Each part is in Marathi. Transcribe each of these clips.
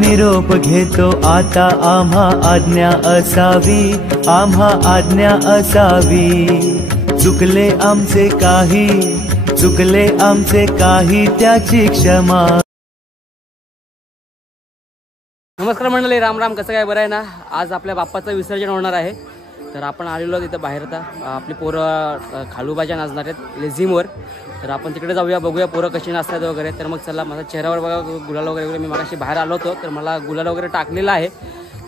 निरोप घेतो आता, आम्हा आज्ञा असावी, आम्हा आज्ञा असावी। चुकले आमचे काही, चुकले आमचे काही, त्याची क्षमा। नमस्कार मंडळी, राम राम। कसं काय, बरं आहे ना? आज आपल्या बाप्पाचं विसर्जन होणार आहे, तर आपण आलेलो तिथं बाहेर। आता आपली पोरं खालूबाजा नाचणार आहेत लेझिमवर, तर आपण तिकडे जाऊया, बघूया पोरं कशी नाचतात वगैरे। तर मग चला, माझ्या चेहऱ्यावर बघा गुलाल वगैरे, मी मागाशी बाहेर आलो होतो तर मला गुलाल वगैरे टाकलेला आहे,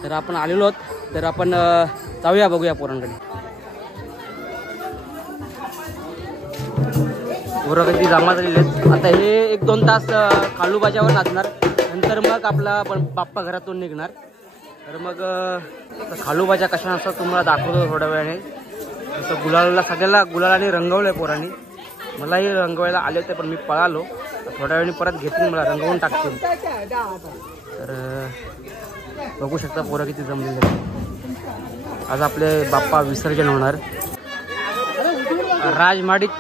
तर आपण आलेलो आहोत, तर आपण जाऊया, बघूया पोरांकडे। पोरं कधी जमा झालेले आहेत। आता हे 1-2 तास खालूबाजावर नाचणार, नंतर मग आपला बाप्पा घरातून निघणार। तर मग खालूबाजा कशा नसतात तुम्हाला दाखवतो थोड्या वेळाने। तसं गुलाला, सगळ्याला गुलालाने रंगवलंय पोरांनी, मलाही रंगवायला आले होते पण मी पळालो। थोड्या वेळाने परत घेतील, मला रंगवून टाकतील। तर बघू शकता पोरं किती जमलेले। आज आपले बाप्पा विसर्जन होणार। राजमाडिक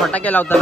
फटाके लावतात।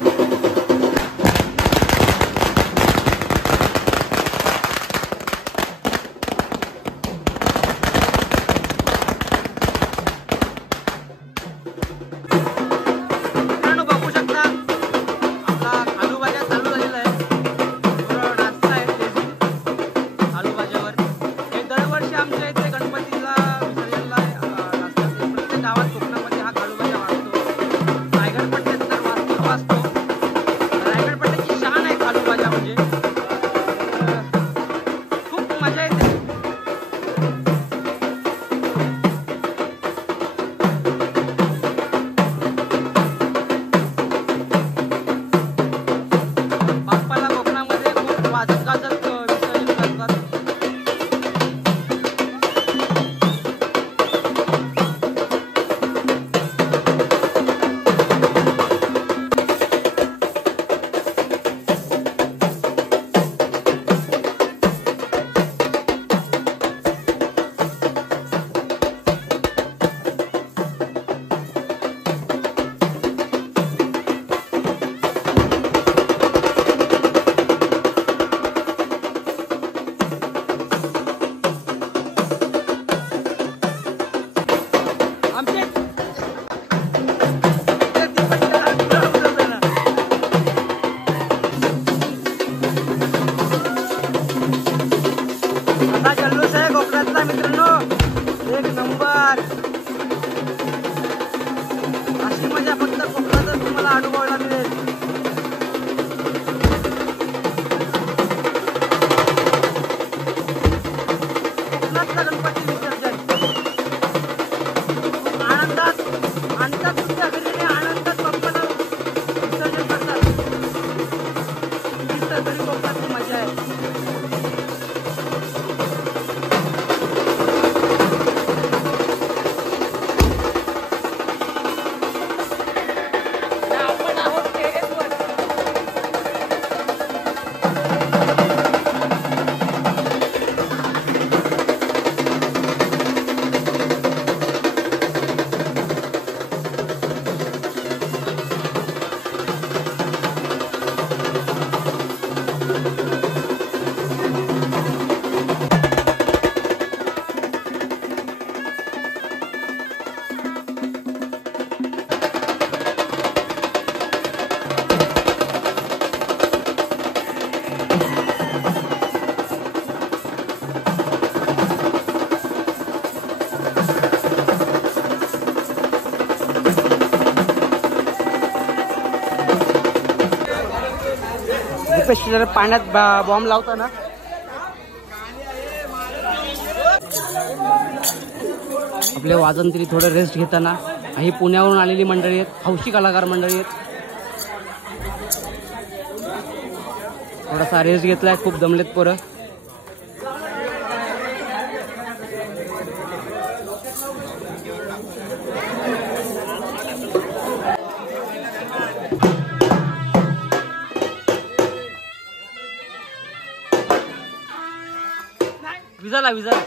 मित्रांनो, एक नंबर अशी मजा फक्त कोकणातच तुम्हाला अनुभवायला मिळेल। कोकणातला गणपती विसर्जन आनंदात आणतात, तुमच्या घरीने आनंदात बाप्पाला विसर्जन करतात। ही तर तरी कोकणातली मजा आहे। पाण्यात बॉम्ब लावताना आपले वाजंत्री थोडं रेस्ट घेताना, ही पुण्यावरून आलेली मंडळी आहेत, हौशी कलाकार मंडळी आहेत। थोडासा रेस्ट घेतलाय, खूप दमलेत पोरं। विजाला विजाला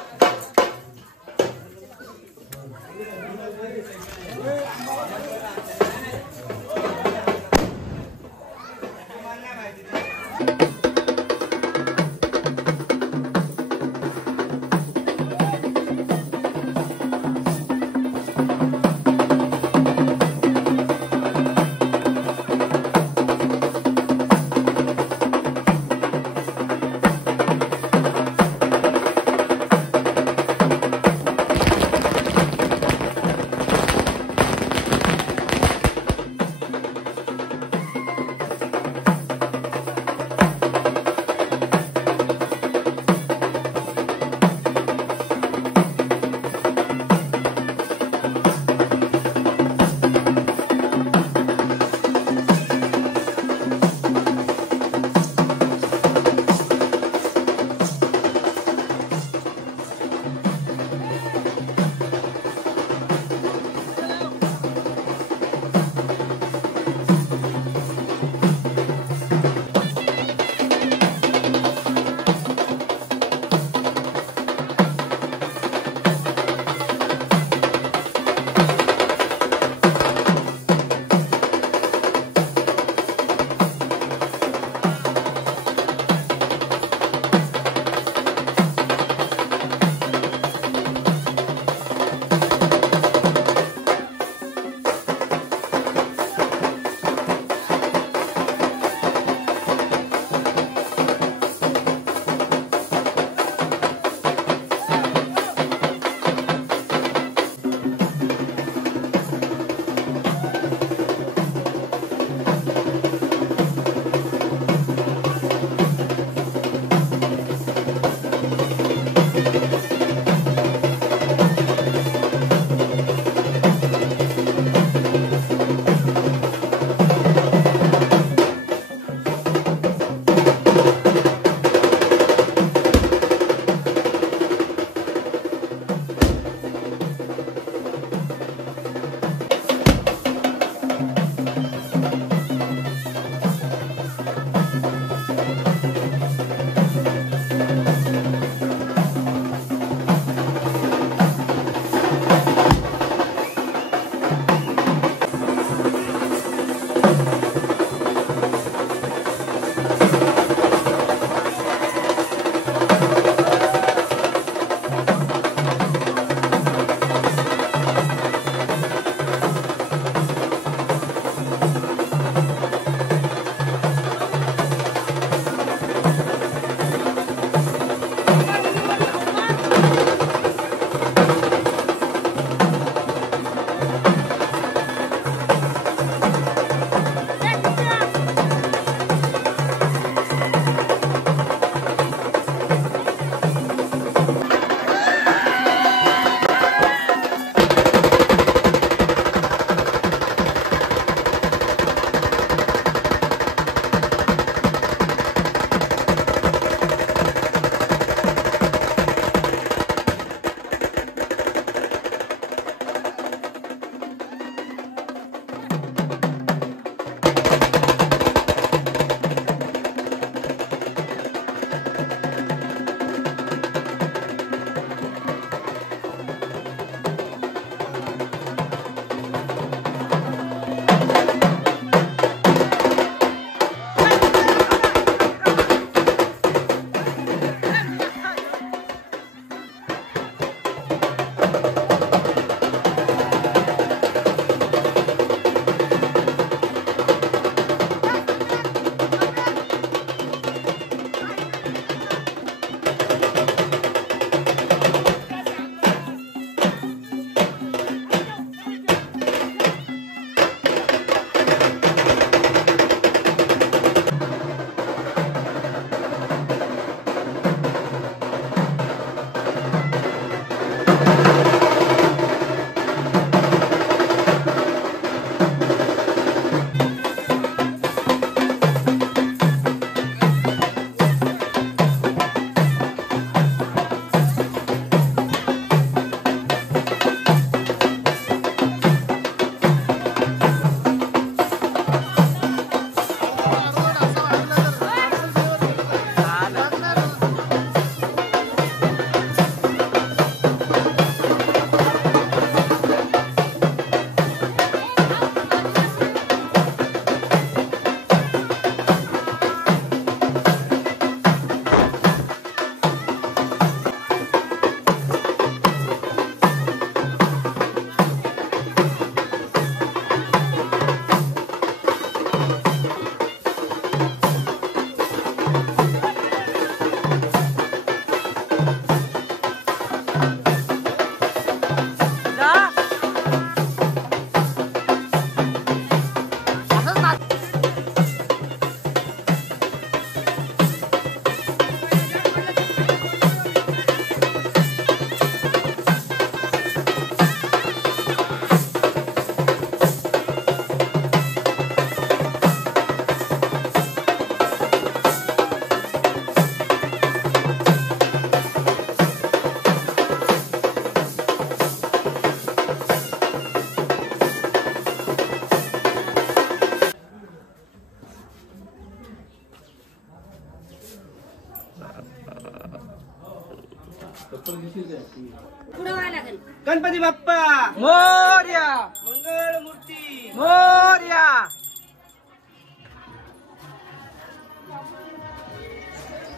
गणपती बाप्पा मोरया, मंगळ मूर्ती मोरया.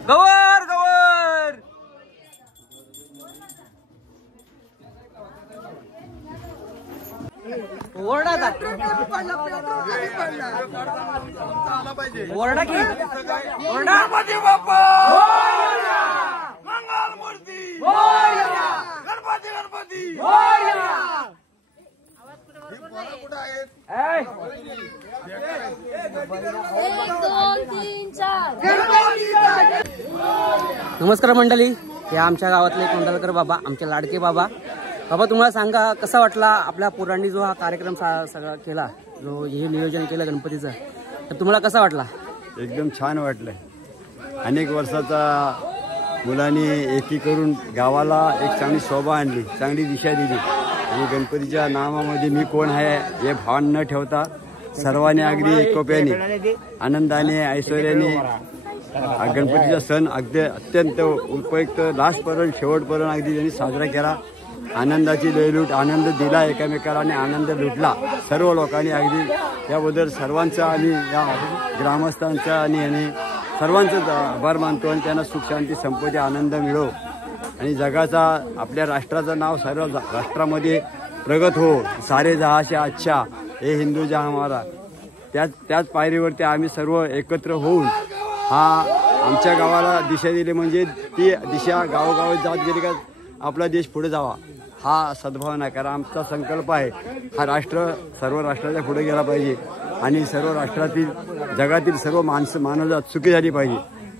गवर गवर. ओरडा ओरडा की ओरडा. गणपती बाप्पा मंगल मूर्ती गणपती गणपती. नमस्कार मंडळी, हे आमच्या गावातले कोंडलकर बाबा, आमचे लाडके बाबा. बाबा तुम्हाला सांगा कसा वाटला आपल्या पोरांनी जो हा कार्यक्रम सगळा केला, जो हे नियोजन केलं गणपतीचं, तर तुम्हाला कसा वाटला? एकदम छान वाटलं. अनेक वर्षाचा मुलांनी एकी करून गावाला एक चांगली शोभा आणली, चांगली दिशा दिली. आणि गणपतीच्या नावामध्ये मी कोण आहे हे भान न ठेवता सर्वांनी अगदी एकोप्याने आनंदाने ऐश्वर्याने गणपतीचा सण अगदी अत्यंत उपयुक्त लास्टपर्यंत शेवटपर्यंत अगदी त्यांनी साजरा केला. आनंदाची लयलूट, आनंद दिला एकमेकाला आणि आनंद लुटला सर्व लोकांनी. अगदी त्याबद्दल सर्वांचा आणि या ग्रामस्थांचा आणि सर्वांचाच आभार मानतो. आणि त्यांना सुख शांती संपत्ती आनंद मिळो आणि जगाचा आपल्या राष्ट्राचं नाव सर्व राष्ट्रामध्ये प्रगत हो. सारे जहाँ से अच्छा हे हिंदू जहाँ हमारा. त्याच पायरीवरती आम्ही सर्व एकत्र होऊन हा आमच्या गावाला दिशा दिली, म्हणजे ती दिशा गावोगावात जात गेली का आपला देश पुढे जावा हा सद्भावना. कारण आमचा संकल्प आहे हा राष्ट्र सर्व राष्ट्राच्या पुढे गेला पाहिजे आणि सर्व राष्ट्रातील जगातील सर्व मानवजात सुखी झाली पाहिजे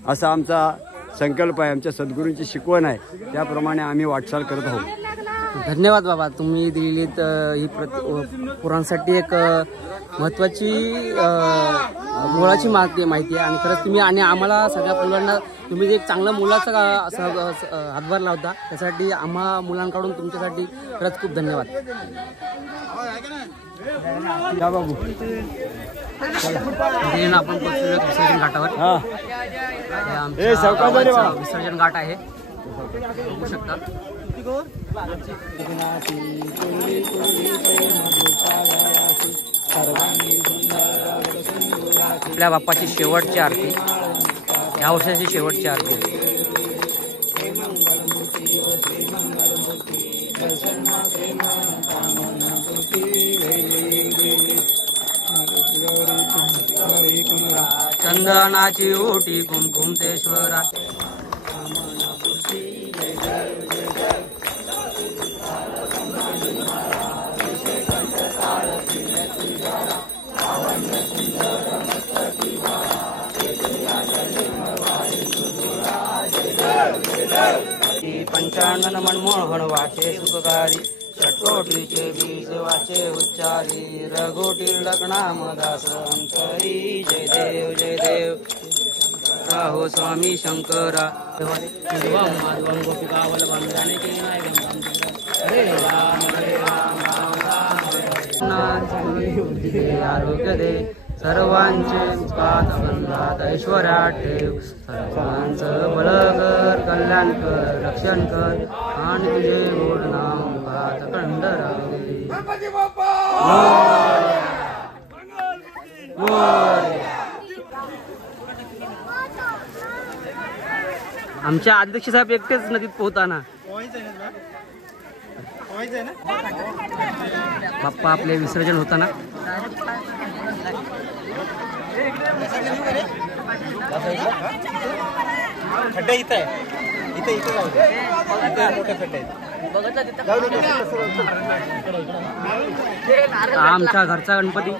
असा आमचा संकल्प आहे. आमच्या सद्गुरूंची शिकवण आहे, त्याप्रमाणे आम्ही वाटचाल करत आहोत. धन्यवाद बाबा, तुम्ही दिलेली ही पोरांसाठी एक महत्वाची मुलाची माहिती आहे. आणि खरंच तुम्ही आणि आम्हाला सगळ्या मुलांना तुम्ही एक चांगला मुलाचा हातभार लावता, त्यासाठी आम्हा मुलांकडून तुमच्यासाठी खरंच खूप धन्यवाद. बाबू आपण विसर्जन घाटावर, विसर्जन घाट आहे, बघू शकता. आपल्या बाप्पाची शेवटची आरती, या वर्षाची शेवटची आरती. चंदनाची ओटी कुमकुमतेश्वरा. पंचानन मनमोहन वाचे सुखकारी, षटकोटीचे बीज वाचे उच्चारी, रघोटी लग्नाम दास अंतरी. जय देव जय देव राहो स्वामी शंकरा. गोपिका वल्लभम जानकी नायकम हरे राम हरे राम राम राम. आरोग्य दे सर्वांचे पादबंधात ऐश्वर्यात ठेव, सर्वांचं बळकर कल्याण कर रक्षण कर, आणि तुझे गोड नाम पात खंड राहू. आमच्या अध्यक्ष साहेब एकटेच नदीत पोहताना. बाप्पा आपले विसर्जन होताना खड्डा इथं आहे, इथे मोठे खड्डे आहेत. आमच्या घरचा गणपती.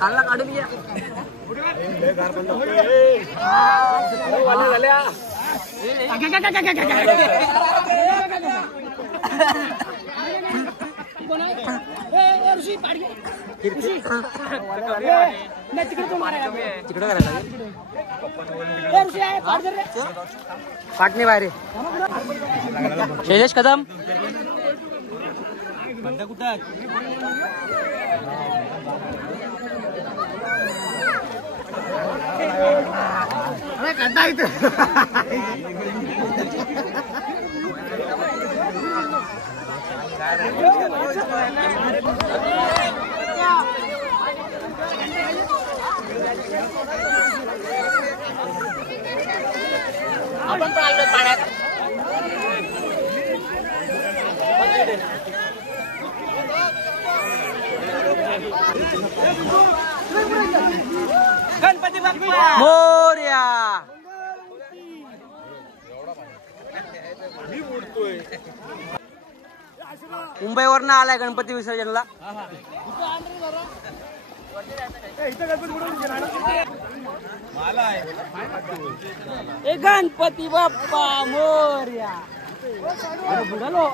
खाल्ला काढून घ्या. तिकडं करायला पाटणे बाहेर शैलेश कदम कुठं आपण पण आलो पाण्यात गणपती बाप्पा मोरया मुंबईवरनं आलाय गणपती विसर्जनला गणपती बाप्पा मोरया बुडालो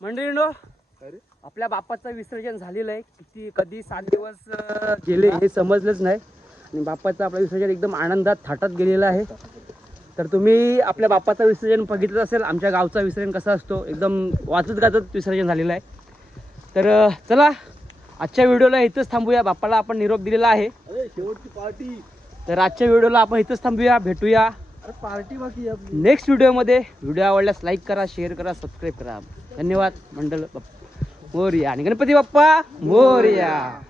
मंडळींनो आपल्या बाप्पाचं विसर्जन झालेलं आहे कधी 7 दिवस गेले हे समजलंच नाही आणि बाप्पाचं आपलं विसर्जन एकदम आनंदात थाटात गेलेलं आहे. तर तुम्ही आपल्या बाप्पाचं विसर्जन बघितलं असेल आमच्या गावचा विसर्जन कसा असतो एकदम वाचत गाजत विसर्जन झालेलं आहे. तर चला आजच्या व्हिडिओला इथंच थांबूया. बाप्पाला आपण निरोप दिलेला आहे शेवटची पार्टी. तर आजच्या व्हिडिओला आपण इथंच थांबूया. भेटूया पार्टी बाकी नेक्स्ट व्हिडिओमध्ये. व्हिडिओ आवडल्यास लाईक करा शेअर करा सबस्क्राईब करा. धन्यवाद मंडळ. मोरया आणि गणपती बाप्पा मोरया.